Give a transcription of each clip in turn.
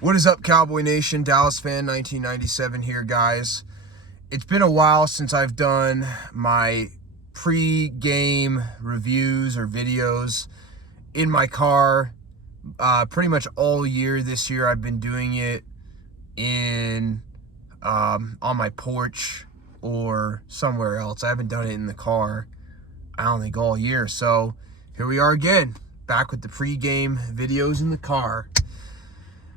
What is up, Cowboy Nation? Dallas fan 1997 here, guys. It's been a while since I've done my pre-game reviews or videos in my car. Pretty much all year this year, I've been doing it on my porch or somewhere else. I haven't done it in the car, I don't think, all year. So here we are again, back with the pre-game videos in the car.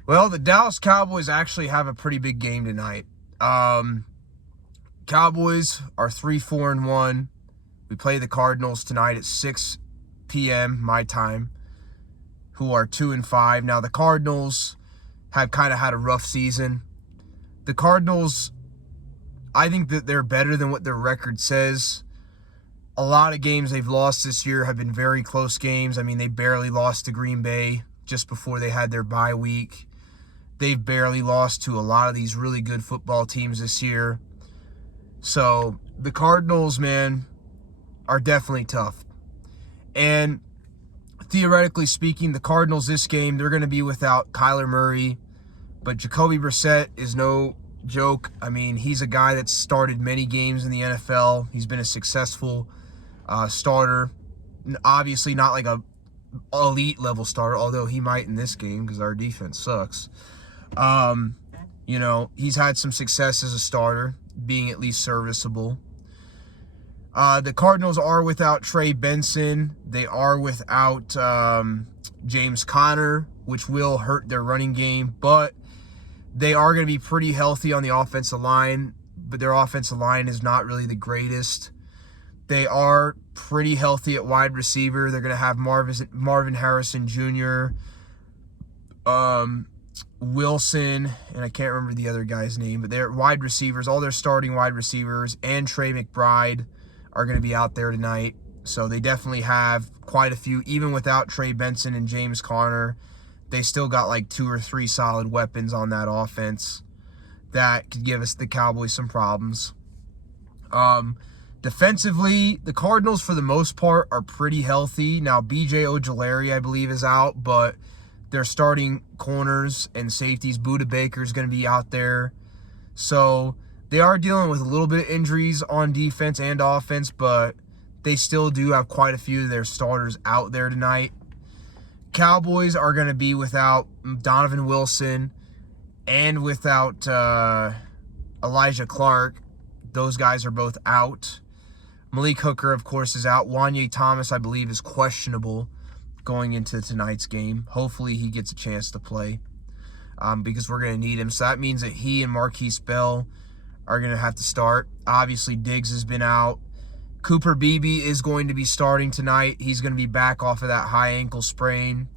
Well, the Dallas Cowboys actually have a pretty big game tonight. Cowboys are 3-4-1. We play the Cardinals tonight at 6 p.m. my time, who are 2-5. Now, the Cardinals have kind of had a rough season. The Cardinals, I think that they're better than what their record says. A lot of games they've lost this year have been very close games. I mean, they barely lost to Green Bay just before they had their bye week. They've barely lost to a lot of these really good football teams this year. So the Cardinals, man, are definitely tough. And theoretically speaking, the Cardinals this game, they're going to be without Kyler Murray. But Jacoby Brissett is no joke. I mean, he's a guy that's started many games in the NFL. He's been a successful starter. Obviously not like a elite level starter, although he might in this game because our defense sucks. He's had some success as a starter, being at least serviceable. The Cardinals are without Trey Benson. They are without James Conner, which will hurt their running game, but they are going to be pretty healthy on the offensive line, but their offensive line is not really the greatest. They are pretty healthy at wide receiver. They're going to have Marvin Harrison Jr., Wilson, and I can't remember the other guy's name, but they're wide receivers. All their starting wide receivers and Trey McBride are going to be out there tonight. So they definitely have quite a few. Even without Trey Benson and James Conner, they still got like 2 or 3 solid weapons on that offense that could give us the Cowboys some problems. Defensively, the Cardinals, for the most part, are pretty healthy. Now, B.J. Ojulari, I believe, is out, but their starting corners and safeties, Budda Baker, is going to be out there. So they are dealing with a little bit of injuries on defense and offense, but they still do have quite a few of their starters out there tonight. Cowboys are going to be without Donovan Wilson and without Elijah Clark. Those guys are both out. Malik Hooker, of course, is out. Wanye Thomas, I believe, is questionable going into tonight's game. Hopefully he gets a chance to play because we're going to need him. So that means that he and Marquise Bell are going to have to start. Obviously, Diggs has been out. Cooper Beebe is going to be starting tonight. He's going to be back off of that high ankle sprain.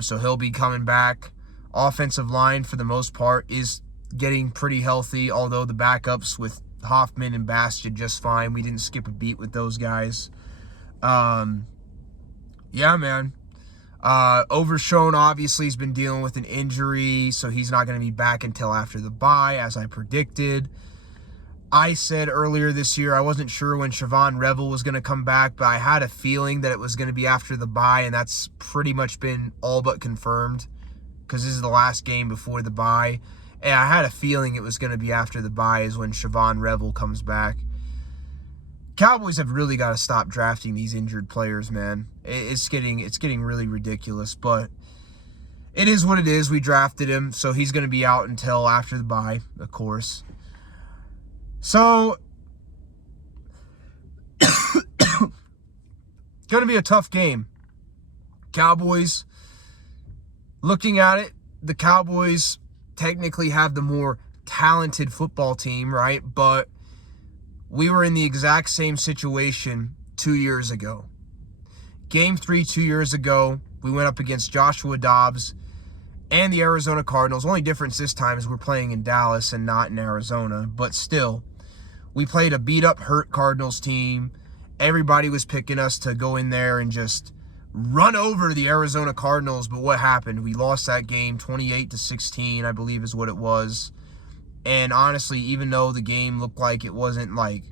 So he'll be coming back. Offensive line, for the most part, is getting pretty healthy, although the backups with Hoffman and Bass did just fine. We didn't skip a beat with those guys. Yeah, man. Overshown, obviously, has been dealing with an injury, so he's not going to be back until after the bye, as I predicted. I said earlier this year I wasn't sure when Siobhan Revel was going to come back, but I had a feeling that it was going to be after the bye, and that's pretty much been all but confirmed because this is the last game before the bye. And I had a feeling it was going to be after the bye is when Siobhan Revel comes back. Cowboys have really got to stop drafting these injured players, man. It's getting really ridiculous, but it is what it is. We drafted him, so he's going to be out until after the bye, of course. So, going to be a tough game. Cowboys, looking at it, the Cowboys technically have the more talented football team, right? But we were in the exact same situation 2 years ago. Game 3 2 years ago, we went up against Joshua Dobbs and the Arizona Cardinals. Only difference this time is we're playing in Dallas and not in Arizona. But still, we played a beat-up, hurt Cardinals team. Everybody was picking us to go in there and just run over the Arizona Cardinals. But what happened? We lost that game 28-16, I believe is what it was. And honestly, even though the game looked like it wasn't like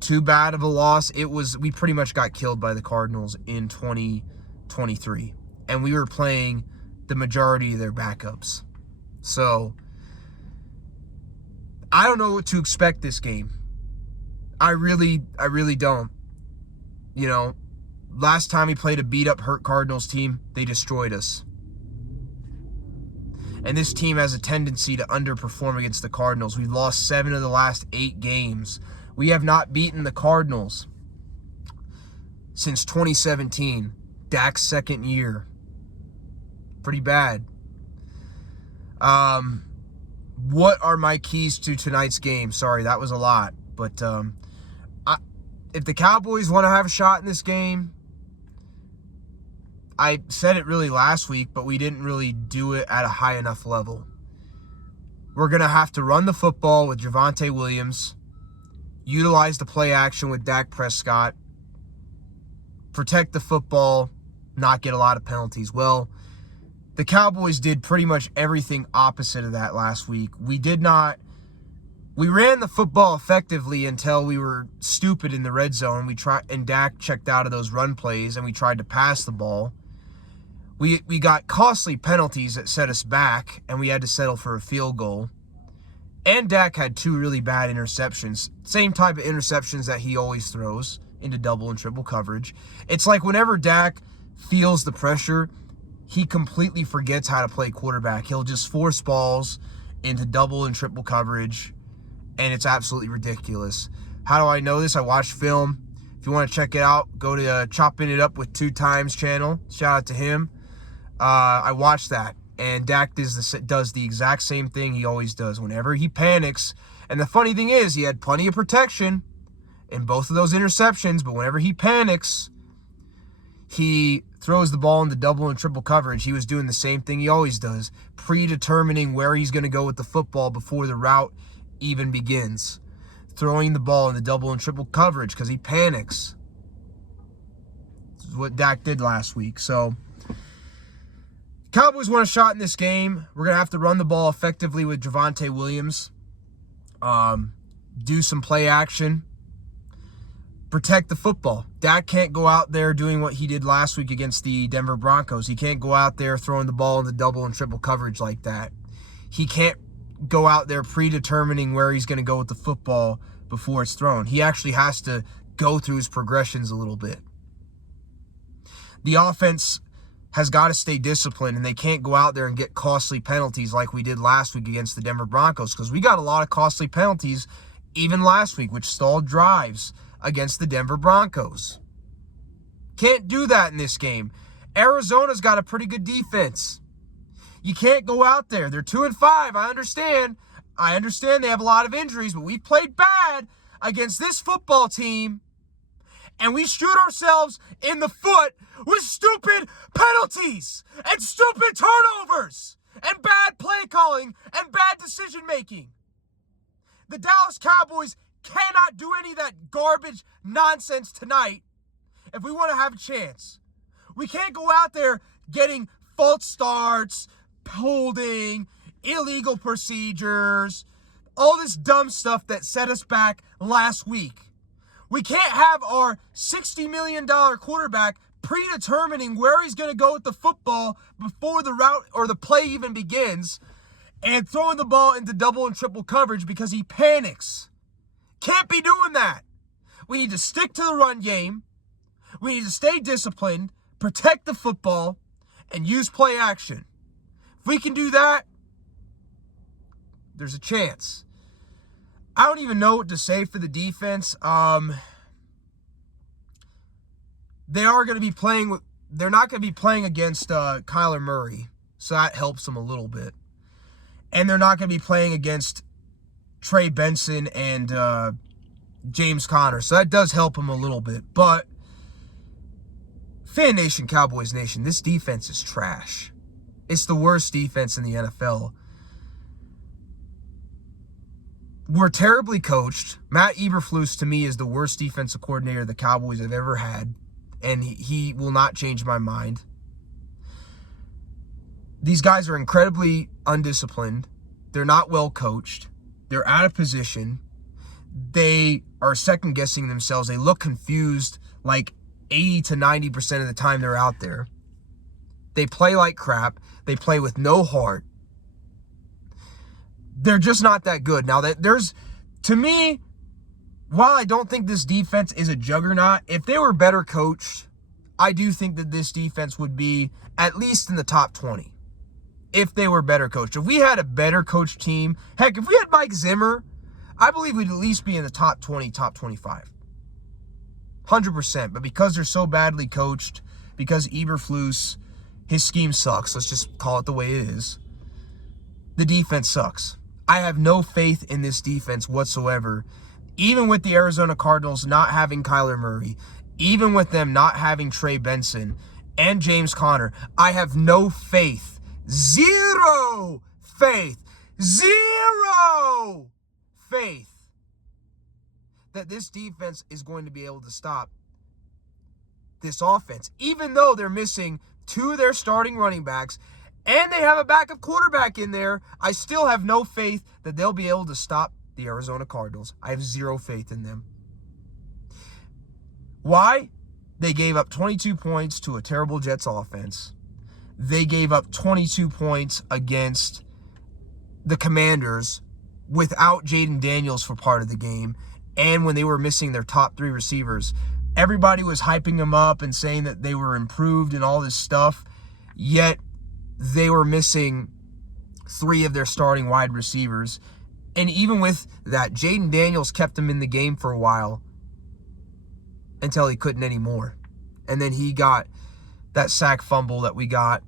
too bad of a loss, we pretty much got killed by the Cardinals in 2023. And we were playing the majority of their backups. So, I don't know what to expect this game. I really don't. You know, last time we played a beat-up, hurt Cardinals team, they destroyed us. And this team has a tendency to underperform against the Cardinals. We've lost 7 of the last 8 games. We have not beaten the Cardinals since 2017, Dak's second year. Pretty bad. What are my keys to tonight's game? Sorry, that was a lot. But if the Cowboys want to have a shot in this game, I said it really last week, but we didn't really do it at a high enough level. We're going to have to run the football with Javonte Williams, utilize the play action with Dak Prescott, protect the football, not get a lot of penalties. Well, the Cowboys did pretty much everything opposite of that last week. We ran the football effectively until we were stupid in the red zone. And Dak checked out of those run plays, and we tried to pass the ball. We got costly penalties that set us back, and we had to settle for a field goal. And Dak had 2 really bad interceptions. Same type of interceptions that he always throws into double and triple coverage. It's like whenever Dak feels the pressure, he completely forgets how to play quarterback. He'll just force balls into double and triple coverage, and it's absolutely ridiculous. How do I know this? I watched film. If you want to check it out, go to Chopping It Up with 2 Times channel. Shout out to him. I watched that, and Dak does the exact same thing he always does whenever he panics. And the funny thing is, he had plenty of protection in both of those interceptions, but whenever he panics, he throws the ball into double and triple coverage. He was doing the same thing he always does, predetermining where he's going to go with the football before the route even begins. Throwing the ball into double and triple coverage because he panics. This is what Dak did last week. So, Cowboys want a shot in this game. We're going to have to run the ball effectively with Javonte Williams. Do some play action. Protect the football. Dak can't go out there doing what he did last week against the Denver Broncos. He can't go out there throwing the ball into double and triple coverage like that. He can't go out there predetermining where he's going to go with the football before it's thrown. He actually has to go through his progressions a little bit. The offense has got to stay disciplined, and they can't go out there and get costly penalties like we did last week against the Denver Broncos, because we got a lot of costly penalties even last week, which stalled drives against the Denver Broncos. Can't do that in this game. Arizona's got a pretty good defense. You can't go out there. They're 2-5. I understand. They have a lot of injuries, but we played bad against this football team, and we shoot ourselves in the foot with stupid penalties and stupid turnovers and bad play calling and bad decision making. The Dallas Cowboys cannot do any of that garbage nonsense tonight if we want to have a chance. We can't go out there getting false starts, holding, illegal procedures, all this dumb stuff that set us back last week. We can't have our $60 million quarterback predetermining where he's going to go with the football before the route or the play even begins and throwing the ball into double and triple coverage because he panics. Can't be doing that. We need to stick to the run game. We need to stay disciplined, protect the football, and use play action. If we can do that, there's a chance. I don't even know what to say for the defense. They're not going to be playing against Kyler Murray, so that helps them a little bit. And they're not going to be playing against Trey Benson and James Conner, so that does help them a little bit. But Fan Nation, Cowboys Nation, this defense is trash. It's the worst defense in the NFL. We're terribly coached. Matt Eberflus, to me, is the worst defensive coordinator the Cowboys have ever had, and he will not change my mind. These guys are incredibly undisciplined. They're not well coached. They're out of position. They are second-guessing themselves. They look confused like 80 to 90% of the time they're out there. They play like crap. They play with no heart. They're just not that good. Now, to me, while I don't think this defense is a juggernaut, if they were better coached, I do think that this defense would be at least in the top 20. If they were better coached. If we had a better coached team, heck, if we had Mike Zimmer, I believe we'd at least be in the top 20, top 25. 100%. But because they're so badly coached, because Eberflus, his scheme sucks, let's just call it the way it is, the defense sucks. I have no faith in this defense whatsoever. Even with the Arizona Cardinals not having Kyler Murray, even with them not having Trey Benson and James Conner, I have no faith. Zero faith that this defense is going to be able to stop this offense. Even though they're missing two of their starting running backs and they have a backup quarterback in there, I still have no faith that they'll be able to stop the Arizona Cardinals. I have zero faith in them. Why? They gave up 22 points to a terrible Jets offense. They gave up 22 points against the Commanders without Jaden Daniels for part of the game, and when they were missing their top three receivers. Everybody was hyping them up and saying that they were improved and all this stuff, yet they were missing three of their starting wide receivers. And even with that, Jaden Daniels kept them in the game for a while until he couldn't anymore. And then he got that sack fumble that we got.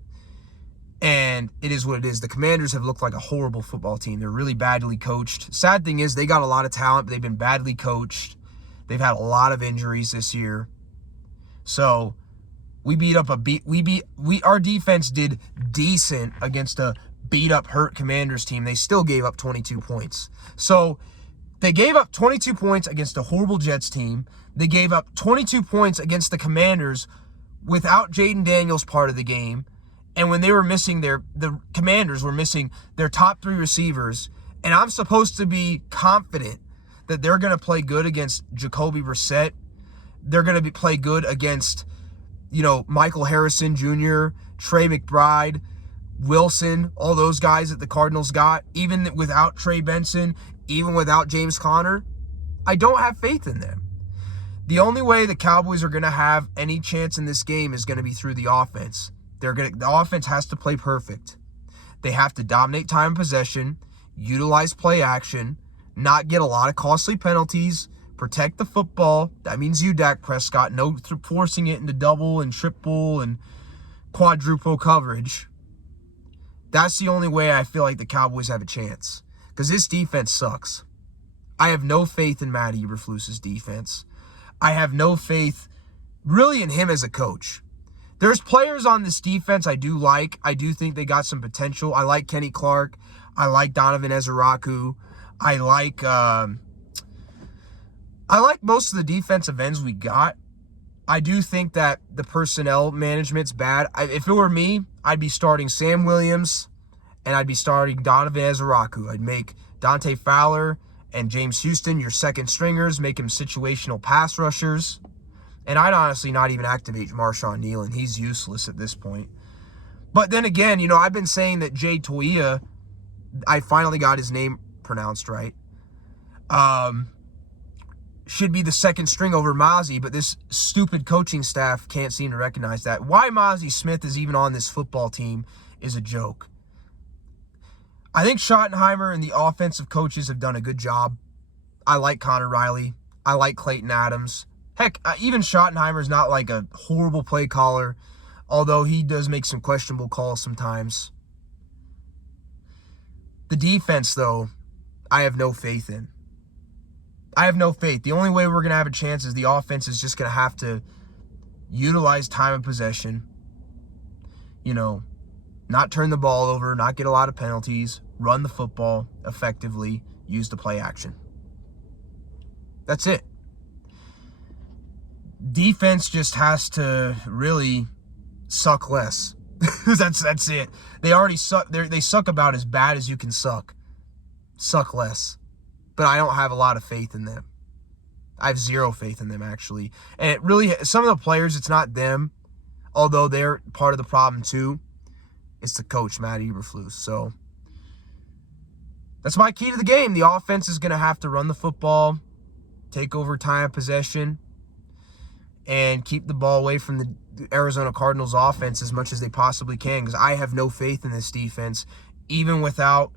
And it is what it is. The Commanders have looked like a horrible football team. They're really badly coached. Sad thing is they got a lot of talent, but they've been badly coached. They've had a lot of injuries this year. So our defense did decent against a beat-up, hurt Commanders team. They still gave up 22 points. So they gave up 22 points against a horrible Jets team. They gave up 22 points against the Commanders without Jaden Daniels part of the game. And when they were missing the Commanders were missing their top three receivers. And I'm supposed to be confident that they're going to play good against Jacoby Brissett. They're going to play good against, Michael Harrison Jr., Trey McBride, Wilson, all those guys that the Cardinals got, even without Trey Benson, even without James Conner. I don't have faith in them. The only way the Cowboys are going to have any chance in this game is going to be through the offense. The offense has to play perfect. They have to dominate time of possession, utilize play action, not get a lot of costly penalties, protect the football. That means you, Dak Prescott, no forcing it into double and triple and quadruple coverage. That's the only way I feel like the Cowboys have a chance. Because this defense sucks. I have no faith in Matt Eberflus's defense. I have no faith really in him as a coach. There's players on this defense I do like. I do think they got some potential. I like Kenny Clark. I like Donovan Ezeraku. I like most of the defensive ends we got. I do think that the personnel management's bad. If it were me, I'd be starting Sam Williams and I'd be starting Donovan Ezeraku. I'd make Dante Fowler and James Houston your second stringers, make them situational pass rushers. And I'd honestly not even activate Marshawn Nealon. He's useless at this point. But then again, I've been saying that Jay Toia, I finally got his name pronounced right, should be the second string over Mozzie, but this stupid coaching staff can't seem to recognize that. Why Mozzie Smith is even on this football team is a joke. I think Schottenheimer and the offensive coaches have done a good job. I like Connor Riley. I like Clayton Adams. Heck, even Schottenheimer's not like a horrible play caller, although he does make some questionable calls sometimes. The defense, though, I have no faith in. I have no faith. The only way we're going to have a chance is the offense is just going to have to utilize time of possession, not turn the ball over, not get a lot of penalties, run the football effectively, use the play action. That's it. Defense just has to really suck less. That's it. They already suck. They suck about as bad as you can suck. Suck less. But I don't have a lot of faith in them. I have zero faith in them, actually. And it really, some of the players, it's not them. although they're part of the problem too. It's the coach, Matt Eberflus. So that's my key to the game. The offense is going to have to run the football, take over time of possession, and keep the ball away from the Arizona Cardinals offense as much as they possibly can, because I have no faith in this defense, even without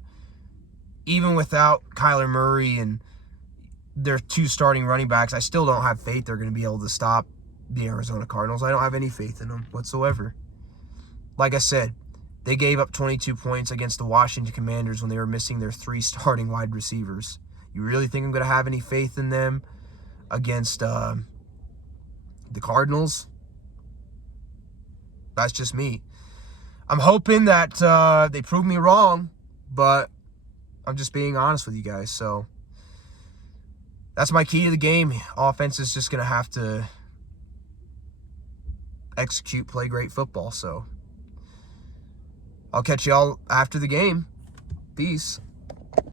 Kyler Murray and their 2 starting running backs. I still don't have faith they're going to be able to stop the Arizona Cardinals. I don't have any faith in them whatsoever. Like I said, they gave up 22 points against the Washington Commanders when they were missing their 3 starting wide receivers. You really think I'm going to have any faith in them against the Cardinals? That's just me. I'm hoping that they prove me wrong, but I'm just being honest with you guys. So that's my key to the game. Offense is just going to have to execute, play great football. So I'll catch y'all after the game. Peace.